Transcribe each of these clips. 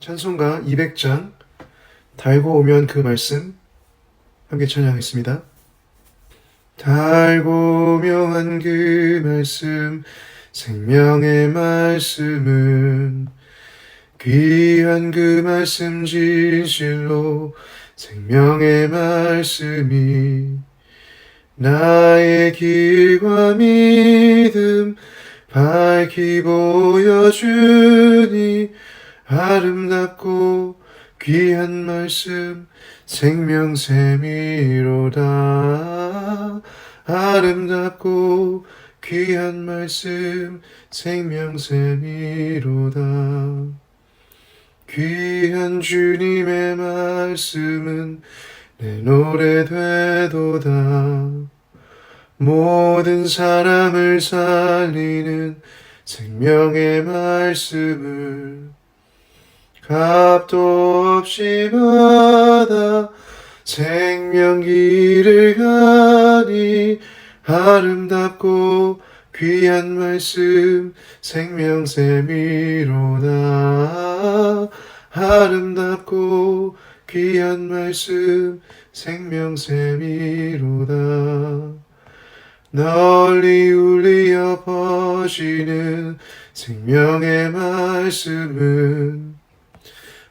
찬송가 200장 달고 오면 그 말씀 함께 찬양하겠습니다. 달고 오면 그 말씀 생명의 말씀은 귀한 그 말씀 진실로 생명의 말씀이 나의 길과 믿음 밝히 보여주니 아름답고 귀한 말씀 생명샘이로다. 아름답고 귀한 말씀 생명샘이로다. 귀한 주님의 말씀은 내 노래 되도다. 모든 사람을 살리는 생명의 말씀을 값도 없이 받아 생명길을 가니 아름답고 귀한 말씀 생명샘이로다. 아름답고 귀한 말씀 생명샘이로다. 널리 울리어 퍼지는 생명의 말씀은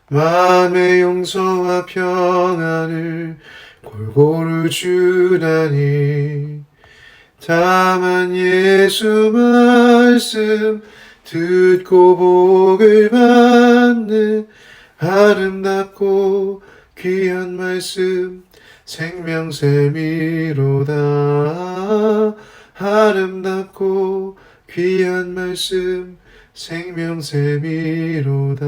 마음의 용서와 평안을 골고루 주나니 다만 예수 말씀 듣고 복을 받는 아름답고 귀한 말씀 생명샘이로다. 아름답고 귀한 말씀 생명샘이로다.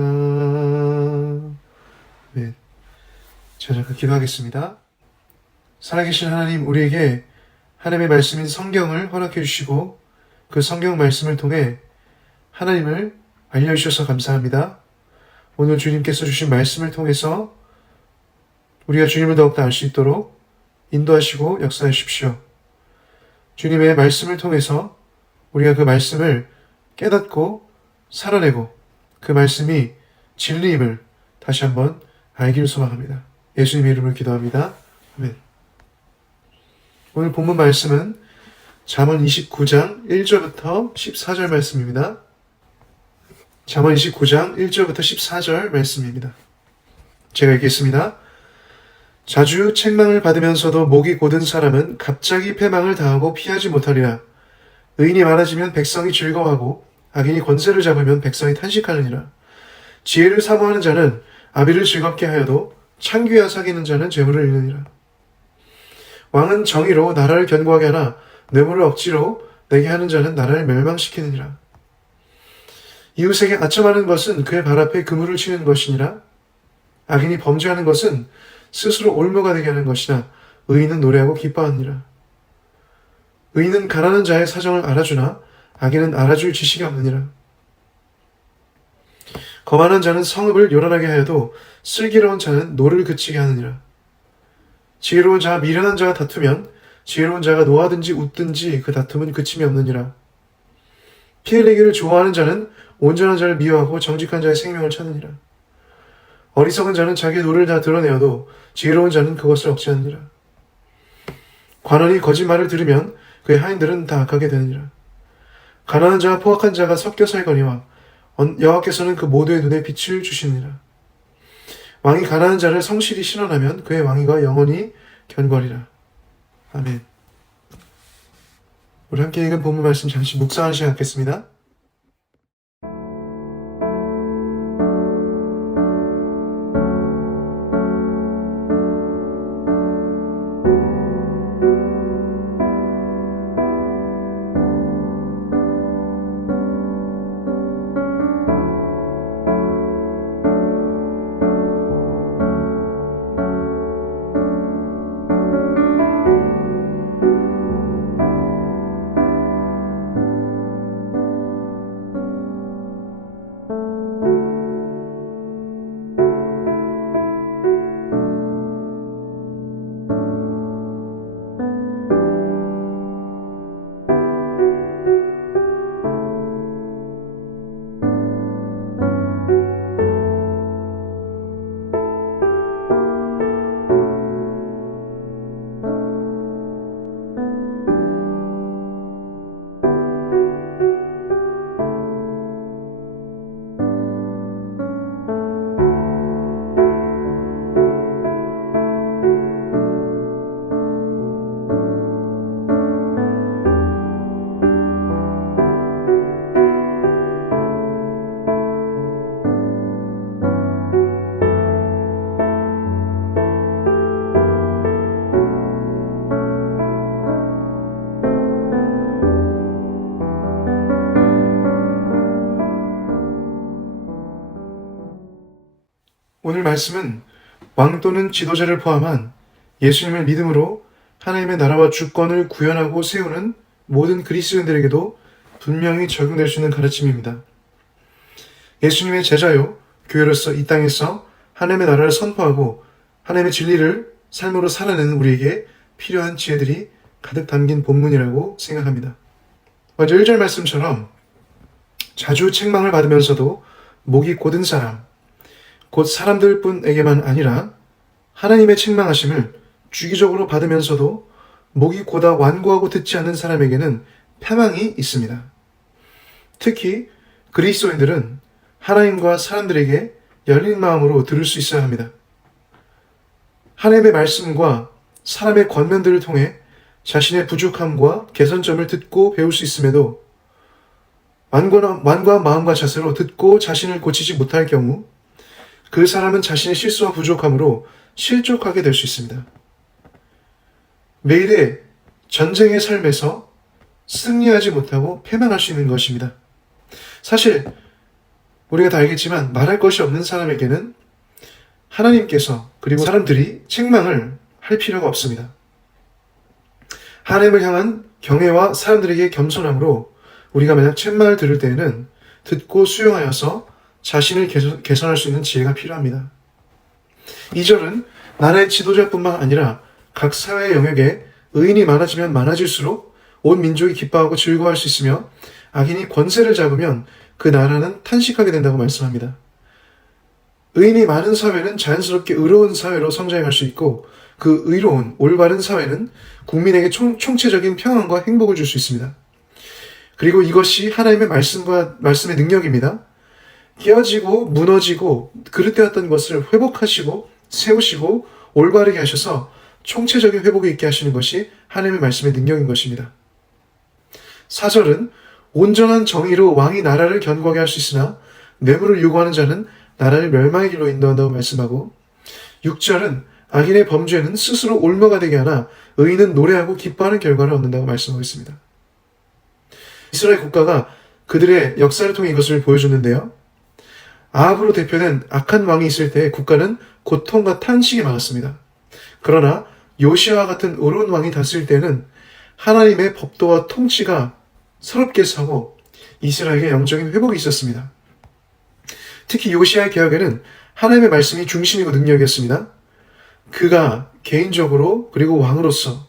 네. 자, 잠깐 기도하겠습니다. 살아계신 하나님, 우리에게 하나님의 말씀인 성경을 허락해 주시고 그 성경 말씀을 통해 하나님을 알려주셔서 감사합니다. 오늘 주님께서 주신 말씀을 통해서 우리가 주님을 더욱더 알 수 있도록 인도하시고 역사해 주십시오. 주님의 말씀을 통해서 우리가 그 말씀을 깨닫고 살아내고 그 말씀이 진리임을 다시 한번 알기를 소망합니다. 예수님의 이름으로 기도합니다. 아멘. 오늘 본문 말씀은 잠언 29장 1절부터 14절 말씀입니다. 잠언 29장 1절부터 14절 말씀입니다. 제가 읽겠습니다. 자주 책망을 받으면서도 목이 곧은 사람은 갑자기 패망을 당하고 피하지 못하리라. 의인이 많아지면 백성이 즐거워하고 악인이 권세를 잡으면 백성이 탄식하느니라. 지혜를 사모하는 자는 아비를 즐겁게 하여도 창귀와 사귀는 자는 재물을 잃느니라. 왕은 정의로 나라를 견고하게 하나 뇌물을 억지로 내게 하는 자는 나라를 멸망시키느니라. 이웃에게 아첨하는 것은 그의 발 앞에 그물을 치는 것이니라. 악인이 범죄하는 것은 스스로 올무가 되게 하는 것이나 의인은 노래하고 기뻐하느니라. 의인은 가난한 자의 사정을 알아주나 악인은 알아줄 지식이 없느니라. 거만한 자는 성읍을 요란하게 하여도 슬기로운 자는 노를 그치게 하느니라. 지혜로운 자와 미련한 자가 다투면 지혜로운 자가 노하든지 웃든지 그 다툼은 그침이 없느니라. 피 흘리기를 좋아하는 자는 온전한 자를 미워하고 정직한 자의 생명을 찾느니라. 어리석은 자는 자기 노를 다 드러내어도 지혜로운 자는 그것을 억제하느니라. 관원이 거짓말을 들으면 그의 하인들은 다 악하게 되느니라. 가난한 자와 포악한 자가 섞여 살거니와 여호와께서는 그 모두의 눈에 빛을 주시느니라. 왕이 가난한 자를 성실히 신원하면 그의 왕위가 영원히 견고하리라. 아멘. 우리 함께 읽은 본문 말씀 잠시 묵상하는 시간 갖겠습니다. 오늘 말씀은 왕 또는 지도자를 포함한 예수님을 믿음으로 하나님의 나라와 주권을 구현하고 세우는 모든 그리스도인들에게도 분명히 적용될 수 있는 가르침입니다. 예수님의 제자요, 교회로서 이 땅에서 하나님의 나라를 선포하고 하나님의 진리를 삶으로 살아내는 우리에게 필요한 지혜들이 가득 담긴 본문이라고 생각합니다. 먼저 1절 말씀처럼 자주 책망을 받으면서도 목이 곧은 사람, 곧 사람들 뿐에게만 아니라 하나님의 책망하심을 주기적으로 받으면서도 목이 고다 완고하고 듣지 않는 사람에게는 패망이 있습니다. 특히 그리스도인들은 하나님과 사람들에게 열린 마음으로 들을 수 있어야 합니다. 하나님의 말씀과 사람의 권면들을 통해 자신의 부족함과 개선점을 듣고 배울 수 있음에도 완고한 마음과 자세로 듣고 자신을 고치지 못할 경우 그 사람은 자신의 실수와 부족함으로 실족하게 될 수 있습니다. 매일의 전쟁의 삶에서 승리하지 못하고 패망할 수 있는 것입니다. 사실 우리가 다 알겠지만 말할 것이 없는 사람에게는 하나님께서 그리고 사람들이 책망을 할 필요가 없습니다. 하나님을 향한 경외와 사람들에게 겸손함으로 우리가 만약 책망을 들을 때에는 듣고 수용하여서 자신을 개선할 수 있는 지혜가 필요합니다. 2절은 나라의 지도자뿐만 아니라 각 사회 영역에 의인이 많아지면 많아질수록 온 민족이 기뻐하고 즐거워할 수 있으며 악인이 권세를 잡으면 그 나라는 탄식하게 된다고 말씀합니다. 의인이 많은 사회는 자연스럽게 의로운 사회로 성장할 수 있고 그 의로운 올바른 사회는 국민에게 총체적인 평안과 행복을 줄 수 있습니다. 그리고 이것이 하나님의 말씀의 능력입니다. 깨어지고 무너지고 그릇되었던 것을 회복하시고 세우시고 올바르게 하셔서 총체적인 회복이 있게 하시는 것이 하나님의 말씀의 능력인 것입니다. 4절은 온전한 정의로 왕이 나라를 견고하게 할 수 있으나 뇌물을 요구하는 자는 나라를 멸망의 길로 인도한다고 말씀하고 6절은 악인의 범죄는 스스로 올무가 되게 하나 의인은 노래하고 기뻐하는 결과를 얻는다고 말씀하고 있습니다. 이스라엘 국가가 그들의 역사를 통해 이것을 보여줬는데요. 아합으로 대표된 악한 왕이 있을 때 국가는 고통과 탄식이 많았습니다. 그러나 요시아와 같은 의로운 왕이 다스릴 때는 하나님의 법도와 통치가 서럽게 서고 이스라엘에게 영적인 회복이 있었습니다. 특히 요시아의 개혁에는 하나님의 말씀이 중심이고 능력이었습니다. 그가 개인적으로 그리고 왕으로서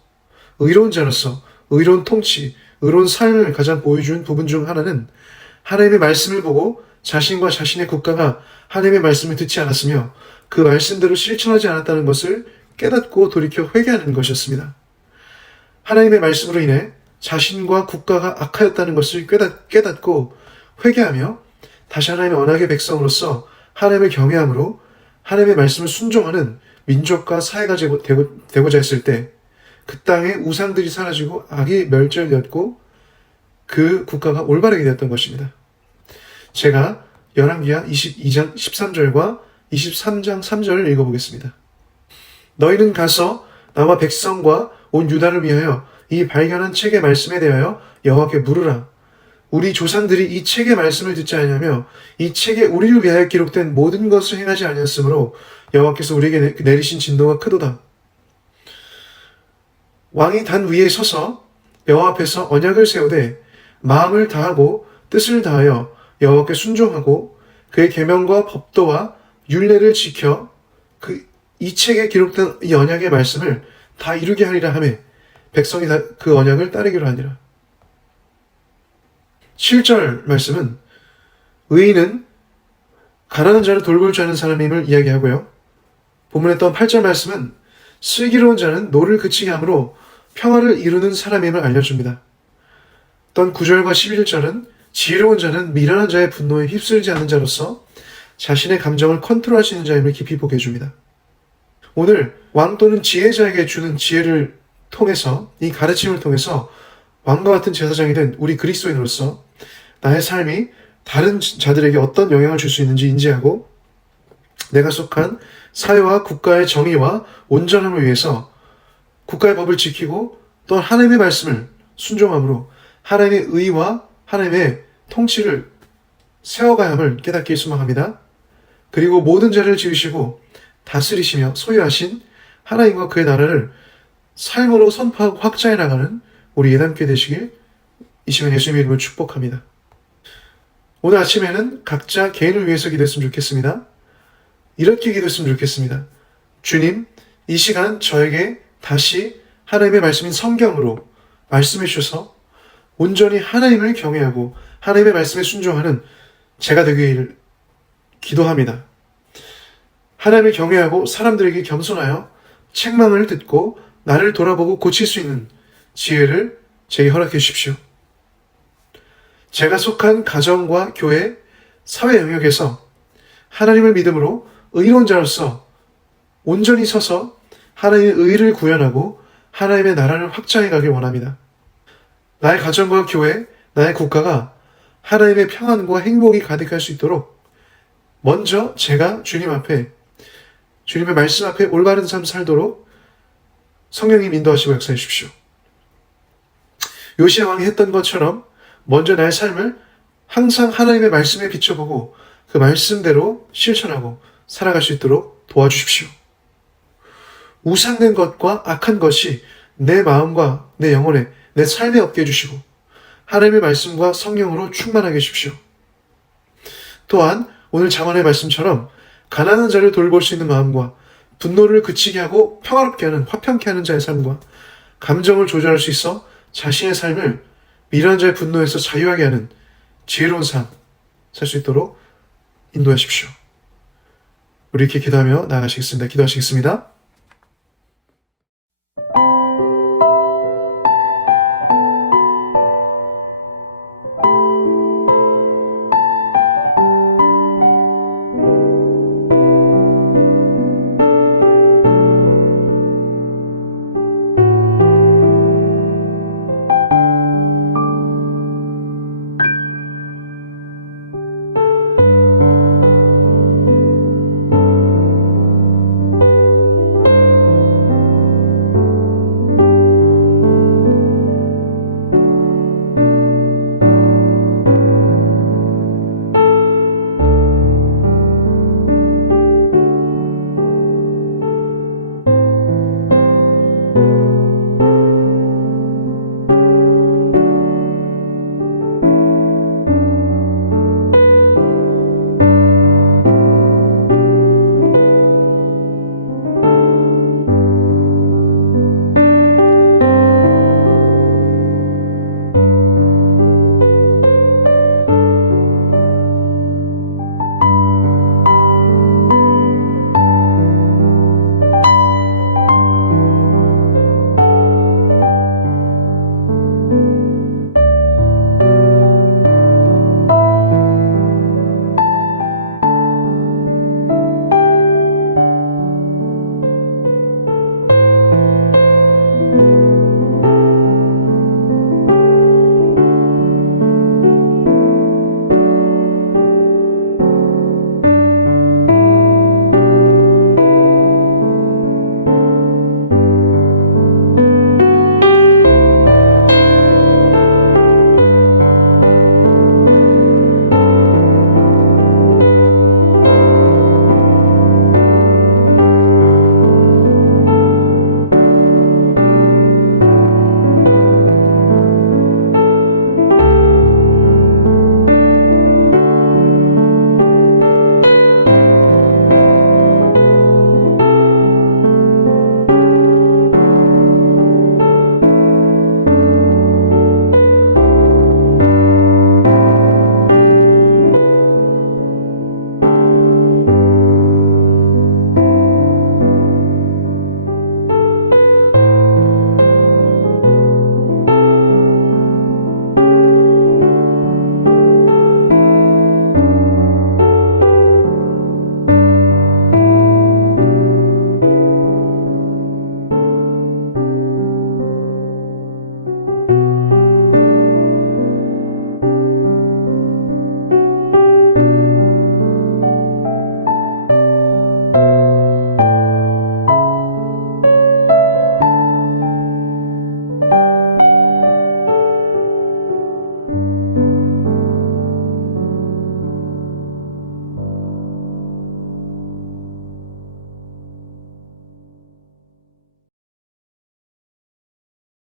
의로운 자로서 의로운 통치, 의로운 삶을 가장 보여준 부분 중 하나는 하나님의 말씀을 보고 자신과 자신의 국가가 하나님의 말씀을 듣지 않았으며 그 말씀대로 실천하지 않았다는 것을 깨닫고 돌이켜 회개하는 것이었습니다. 하나님의 말씀으로 인해 자신과 국가가 악하였다는 것을 깨닫고 회개하며 다시 하나님의 언약의 백성으로서 하나님을 경외함으로 하나님의 말씀을 순종하는 민족과 사회가 되고자 했을 때 그 땅의 우상들이 사라지고 악이 멸절되었고 그 국가가 올바르게 되었던 것입니다. 제가 열왕기하 22장 13절과 23장 3절을 읽어보겠습니다. 너희는 가서 나와 백성과 온 유다를 위하여 이 발견한 책의 말씀에 대하여 여호와께 물으라. 우리 조상들이 이 책의 말씀을 듣지 아니하며 이 책에 우리를 위하여 기록된 모든 것을 행하지 아니하였으므로 여호와께서 우리에게 내리신 진노가 크도다. 왕이 단 위에 서서 여호와 앞에서 언약을 세우되 마음을 다하고 뜻을 다하여 여호와께 순종하고 그의 계명과 법도와 율례를 지켜 이 책에 기록된 이 언약의 말씀을 다 이루게 하리라 하며 백성이 그 언약을 따르기로 하니라. 7절 말씀은 의인은 가난한 자를 돌볼 줄 아는 사람임을 이야기하고요. 본문에 또 8절 말씀은 슬기로운 자는 노를 그치게 함으로 평화를 이루는 사람임을 알려줍니다. 또 9절과 11절은 지혜로운 자는 미련한 자의 분노에 휩쓸지 않는 자로서 자신의 감정을 컨트롤할 수 있는 자임을 깊이 보게 해줍니다. 오늘 왕 또는 지혜자에게 주는 지혜를 통해서 이 가르침을 통해서 왕과 같은 제사장이 된 우리 그리스도인으로서 나의 삶이 다른 자들에게 어떤 영향을 줄 수 있는지 인지하고 내가 속한 사회와 국가의 정의와 온전함을 위해서 국가의 법을 지키고 또 하나님의 말씀을 순종함으로 하나님의 의와 하나님의 통치를 세워가야 함을 깨닫기 소망합니다. 그리고 모든 죄를 지으시고 다스리시며 소유하신 하나님과 그의 나라를 삶으로 선포하고 확장해 나가는 우리 예담교회 되시길 이 시간 예수님의 이름으로 축복합니다. 오늘 아침에는 각자 개인을 위해서 기도했으면 좋겠습니다. 이렇게 기도했으면 좋겠습니다. 주님, 이 시간 저에게 다시 하나님의 말씀인 성경으로 말씀해 주셔서 온전히 하나님을 경외하고 하나님의 말씀에 순종하는 제가 되기를 기도합니다. 하나님을 경외하고 사람들에게 겸손하여 책망을 듣고 나를 돌아보고 고칠 수 있는 지혜를 제게 허락해 주십시오. 제가 속한 가정과 교회, 사회 영역에서 하나님을 믿음으로 의로운 자로서 온전히 서서 하나님의 의를 구현하고 하나님의 나라를 확장해 가길 원합니다. 나의 가정과 교회, 나의 국가가 하나님의 평안과 행복이 가득할 수 있도록 먼저 제가 주님 앞에, 주님의 말씀 앞에 올바른 삶 살도록 성령님 인도하시고 역사해 주십시오. 요시야 왕이 했던 것처럼 먼저 나의 삶을 항상 하나님의 말씀에 비춰보고 그 말씀대로 실천하고 살아갈 수 있도록 도와주십시오. 우상된 것과 악한 것이 내 마음과 내 영혼에, 내 삶에 없게 해주시고 하나님의 말씀과 성령으로 충만하게 해주십시오. 또한 오늘 잠언의 말씀처럼 가난한 자를 돌볼 수 있는 마음과 분노를 그치게 하고 평화롭게 하는, 화평케 하는 자의 삶과 감정을 조절할 수 있어 자신의 삶을 미련한 자의 분노에서 자유하게 하는 지혜로운 삶 살 수 있도록 인도하십시오. 우리 이렇게 기도하며 나아가시겠습니다. 기도하시겠습니다.